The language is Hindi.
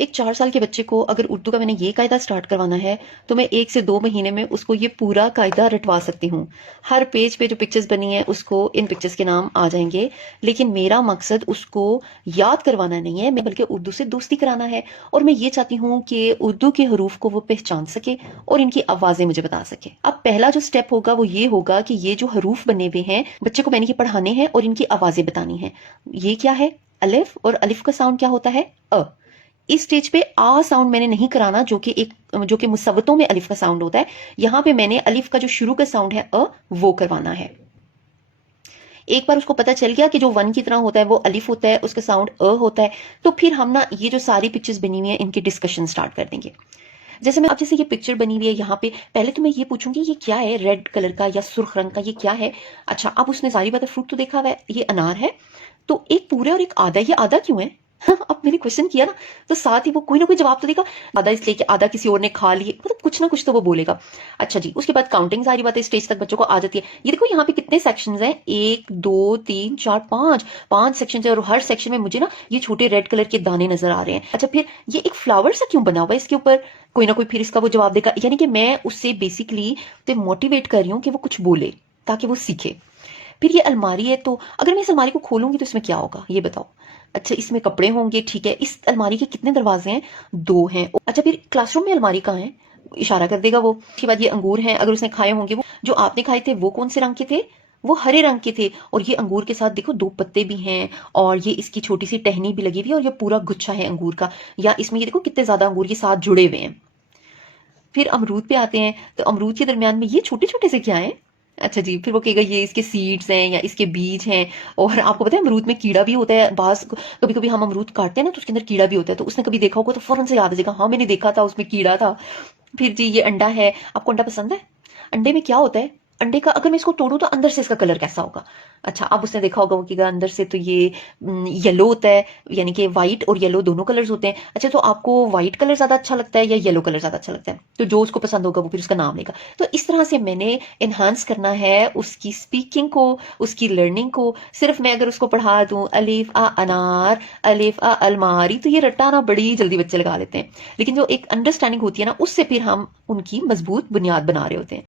एक 4 साल के बच्चे को अगर उर्दू का मैंने ये कायदा स्टार्ट करवाना है तो मैं 1 से 2 महीने में उसको ये पूरा कायदा रटवा सकती हूँ। हर पेज पे जो पिक्चर्स बनी है उसको इन पिक्चर्स के नाम आ जाएंगे। लेकिन मेरा मकसद उसको याद करवाना नहीं है, मैं बल्कि उर्दू से दोस्ती कराना है। और मैं ये चाहती हूँ कि उर्दू के हरूफ को वो पहचान सके और इनकी आवाजें मुझे बता सके। अब पहला जो स्टेप होगा वो ये होगा कि ये जो हरूफ बने हुए हैं बच्चे को मैंने ये पढ़ाने हैं और इनकी आवाजें बतानी है। ये क्या है? अलिफ, और अलिफ का साउंड क्या होता है? अ। इस स्टेज पे आ साउंड मैंने नहीं कराना, जो कि मुसव्वतों में अलिफ का साउंड होता है। यहां पे मैंने अलिफ का जो शुरू का साउंड है अ, वो करवाना है। एक बार उसको पता चल गया कि जो वन की तरह होता है वो अलिफ होता है, उसका साउंड अ होता है, तो फिर हम ना ये जो सारी पिक्चर्स बनी हुई है इनकी डिस्कशन स्टार्ट कर देंगे। जैसे ये पिक्चर बनी हुई है यहाँ पे, पहले तो मैं ये पूछूंगी ये क्या है, रेड कलर का या सुर्ख रंग का, ये क्या है? अच्छा, अब उसने सारी बात फ्रूट तो देखा हुआ है, ये अनार है। तो एक पूरे और एक आधा, ये आधा क्यों है? अब मैंने क्वेश्चन किया ना, तो साथ ही वो कोई ना कोई जवाब तो देगा। आधा इसलिए कि आधा किसी और ने खा लिए, मतलब कुछ ना कुछ तो वो बोलेगा। अच्छा जी, उसके बाद काउंटिंग सारी बातें स्टेज तक बच्चों को आ जाती है। ये देखो यहाँ पे कितने सेक्शंस हैं, 1 2 3 4 5, 5 सेक्शन है और हर सेक्शन में मुझे ना ये छोटे रेड कलर के दाने नजर आ रहे हैं। अच्छा, फिर ये एक फ्लावर सा क्यों बना हुआ है इसके ऊपर? कोई ना कोई फिर इसका वो जवाब देगा, यानी कि मैं उससे बेसिकली तो मोटिवेट कर रही हूँ कि वो कुछ बोले ताकि वो सीखे। फिर ये अलमारी है, तो अगर मैं इस अलमारी को खोलूंगी तो इसमें क्या होगा ये बताओ? अच्छा, इसमें कपड़े होंगे, ठीक है। इस अलमारी के कितने दरवाजे हैं? 2 हैं। अच्छा, फिर क्लासरूम में अलमारी कहाँ है? इशारा कर देगा वो। उसके बाद ये अंगूर हैं, अगर उसने खाए होंगे, वो जो आपने खाए थे वो कौन से रंग के थे? वो हरे रंग के थे। और ये अंगूर के साथ देखो 2 पत्ते भी हैं, और ये इसकी छोटी सी टहनी भी लगी हुई है, और ये पूरा गुच्छा है अंगूर का। या इसमें ये देखो कितने ज्यादा अंगूर के साथ जुड़े हुए हैं। फिर अमरूद पे आते हैं, तो अमरूद के दरमियान में ये छोटे छोटे से क्या है? अच्छा जी, फिर वो कहेगा ये इसके सीड्स हैं या इसके बीज हैं। और आपको पता है अमरूद में कीड़ा भी होता है, बास कभी कभी हम अमरूद काटते हैं ना तो उसके अंदर कीड़ा भी होता है, तो उसने कभी देखा होगा तो फौरन से याद आ जाएगा, हाँ मैंने देखा था उसमें कीड़ा था। फिर जी ये अंडा है, आपको अंडा पसंद है? अंडे में क्या होता है? अंडे का अगर मैं इसको तोड़ूं तो अंदर से इसका कलर कैसा होगा? अच्छा, अब उसने देखा होगा वो कि अंदर से तो ये येलो होता है, यानी कि व्हाइट और येलो दोनों कलर्स होते हैं। अच्छा, तो आपको व्हाइट कलर ज्यादा अच्छा लगता है या येलो कलर ज्यादा अच्छा लगता है? तो जो उसको पसंद होगा वो फिर उसका नाम लेगा। तो इस तरह से मैंने एनहांस करना है उसकी स्पीकिंग को, उसकी लर्निंग को। सिर्फ मैं अगर उसको पढ़ा दूं अलिफ आ अनार, अलिफ आ अलमारी, तो ये रट्टा ना बड़ी जल्दी बच्चे लगा लेते हैं। लेकिन जो एक अंडरस्टैंडिंग होती है ना, उससे फिर हम उनकी मजबूत बुनियाद बना रहे होते हैं।